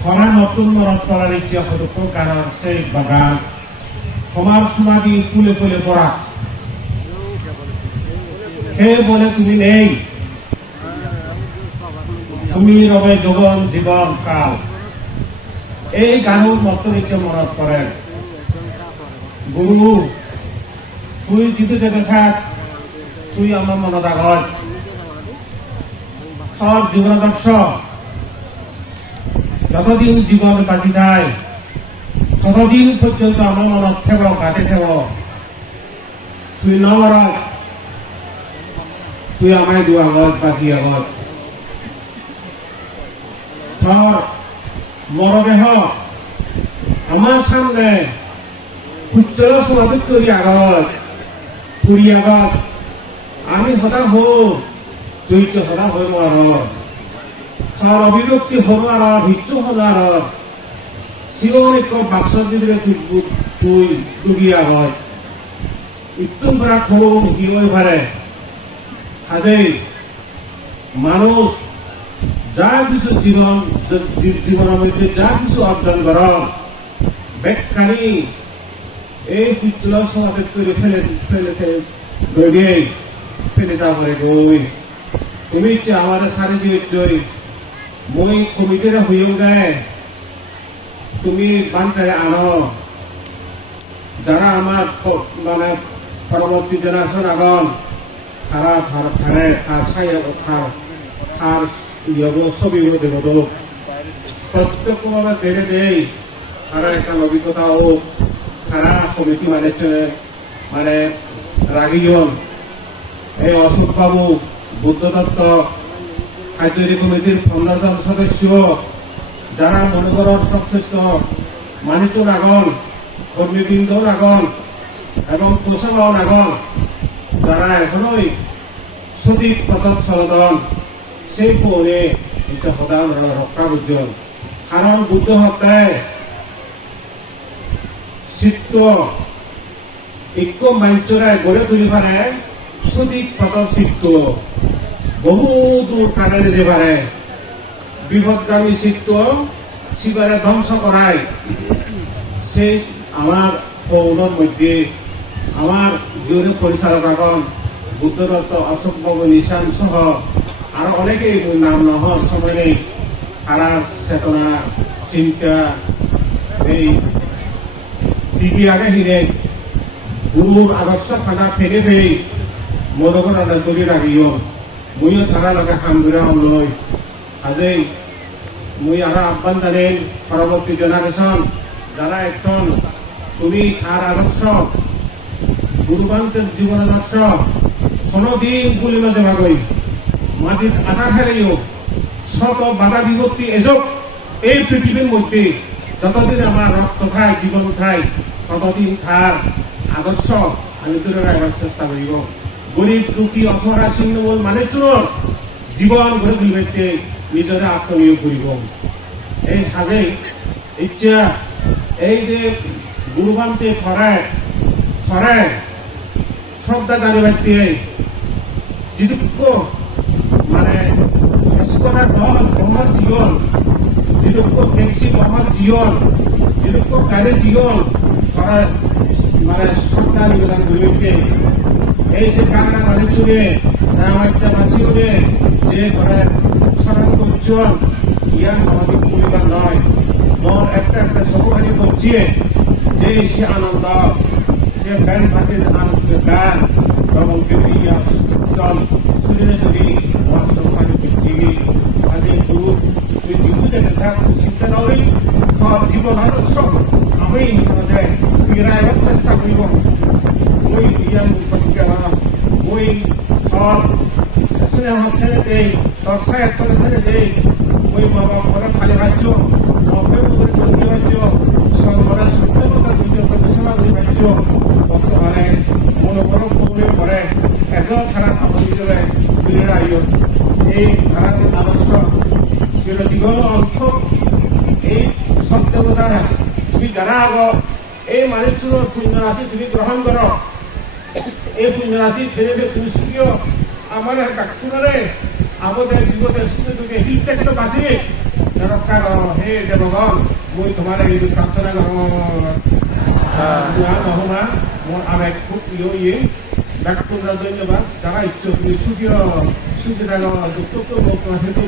ক্ষমা নতুন মনত কৰাৰ ইচ্ছা সদুক গানৰ সেই বাগান ক্ষমার সমাধি ফুলে ফুলে পড়া সে বলে তুমি নেই তুমি রবে যৌবন জীবন কাল এই গানৰ নতুন ইচ্ছা মনত করেন গুরু তুই যিটো জেগে থাক তুই আমার মনত আগত সব জীবনাদর্শ যতদিন জীবন বাঁচি যায় ততদিন পর্যন্ত আমার মনত থেব গাতে থেব তুই নমর তুই আমায় দু আগত বাঁচি আগত তোর মরদেহ আমার সামনে উজ্জ্বল সমাবেশ করি আগত পুরী আগত আমি সদা হোক তুই তো সদা হয়ে মর তোর অভিব্যক্তি হল আর ভিক্ষু হল আর শিবনিক বাক্স যদি তুই ডুবিয়া হয় উত্তম করা খুব কি হয়ে পারে কাজেই মানুষ যা কিছু জীবনের মধ্যে যা কিছু অর্জন কর ব্যাখ্যানি এই পিতল সমাবেশ করে ফেলে তারপরে গই তুমি ইচ্ছে আমার সারি দিয়ে মই কমিটির হইও গায় তুমি বান্তারে আনো যারা আমার মানে পরবর্তী জেনারেশন আগন তারা থারে তার ছায়া তার ছবি দেব প্রত্যক্ষভাবে বেড়ে দেয় তারা একটা অভিজ্ঞতা ও তারা কমিটি মানে রাগিজন এই অশোক বাবু বুদ্ধ দত্ত খাদ্য কমিটির 15 জন সদস্য যারা মনে করার সংশ্লিষ্ট মানিকচুর আগন কর্মীবৃন্দর আগন এবং কোষাবাউন আগন যারা এখনই সঠিক পথত চলন সেই পৌনে এটা সদান রক্ষা বুঝন কারণ বুদ্ধ হত্যায় চিত্ত ঐক্য মঞ্চরে গড়ে তুলি পারে সঠিক পথত চিত্ত বহু দূর কানে যে পারে বিপদগামী চিত্ত শিবারে ধ্বংস করায় সেই আমার পৌনের মধ্যে আমার জীবনের পরিচালক এখন বুদ্ধদত্ত অশোক বাবু নিশান সহ আরো অনেকেই নাম নহর সময় নেই তারা চেতনা চিন্তা এই দিদি আগে হিরে গুরুর আদর্শ খানা ফেলে ফেলে মদগর আদায় করে রাখিও মইও তারা লগে হামগুড়া লই আজই মুই আরো আহ্বান জানেন পরবর্তী জেনারেশন যারা এখন তুমি আর আদর্শ গুরুবান্তের জীবন আদর্শ কোনদিন ভুলিল যাবাগৈ মাটিত আটা ফেলেও শত বাধা বিপত্তি এসব এই পৃথিবীর মধ্যে যতদিন আমার রক্ত খায় জীবন খায় ততদিন তার আদর্শ আমি তুলে রাখার চেষ্টা করিব গরিব দুঃখী অসহায় ছিন্নমূল মানুষজনের জীবন গড়ে তুলিতে নিজেরা আত্মনিয়োগ করিব এই সাজে ইচ্ছা এই যে গুরুবান্তে ফরায় শ্রদ্ধা জানিবাইতে যিদুক্ষ মানে ব্রহ্মার জীবন যিদুক্ষ ট্যাক্সি ব্রহ্মার জীবন যিদুক্ষ গাড়ির জীবন তারা মানে শ্রদ্ধা নিবেদন করিবে এই যে কান্না মানে চুড়ে একটা মাছি উড়ে যে করে সনাতন উজ্জ্বল ইয়ার আমাদের পরিবার নয় মন একটা একটা সহকারী করছে যে সে আনন্দ যে গান থাকে আনন্দ গান এবং চল শুনে যদি আমার সহকারী করছি আজকে গুরু তুই জীবন যেতে থাক চিন্তা নয় তোর জীবন আদর্শ আমি ফিরাইবার চেষ্টা করিব ওই ইয়ার পরীক্ষা ওই সব স্নেহ ছেড়ে দেই তোর সায়াত করে ছেড়ে দেই ওই বাবা ঘরে খালি রাজ্য অপের উপরে চলতে রাজ্য সর্বরা সত্যতা দুর্য প্রতিষ্ঠা করে রাজ্য বর্তমানে মনোবর পৌরে পরে একদম খারাপ নিজেরা ফিরে আইয় এই ভারতের আদর্শ চিরজীবন অর্থ এই সত্যতা তুমি যারা আগ এই মানুষগুলোর পুণ্যরাশি তুমি গ্রহণ করো এই পুণ্যরাশি ফেলে তুমি শিখিও আমার ডাক্তারে আমাদের বিগতের সুযোগে হিলটাকে বাঁচিয়ে নরকার হে দেবগণ মই তোমার এই প্রার্থনা মহমা মোর আবেগ খুব ইয়ে ডাক্তাররা ধন্যবাদ যারা ইচ্ছুক সুখী থাকা দুঃখ হেতু